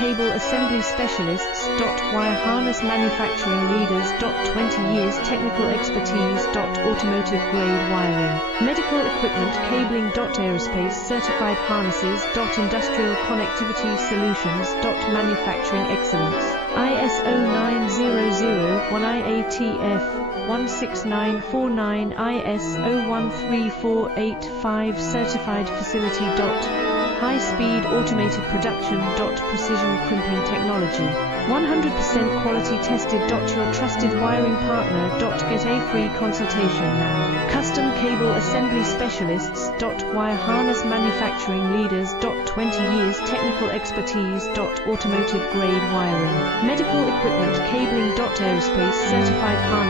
cable assembly specialists. Wire harness manufacturing leaders. 20 years technical expertise. Automotive grade wiring, medical equipment cabling. Aerospace certified harnesses. Industrial connectivity solutions. Manufacturing excellence. ISO 9001 IATF 16949 ISO 13485 certified facility. High-speed automated production. Precision crimping technology. 100% quality tested. Your trusted wiring partner. Get a free consultation now. Custom cable assembly specialists. Wire harness manufacturing leaders. 20 years technical expertise. Automotive grade wiring, medical equipment cabling. Aerospace certified harness.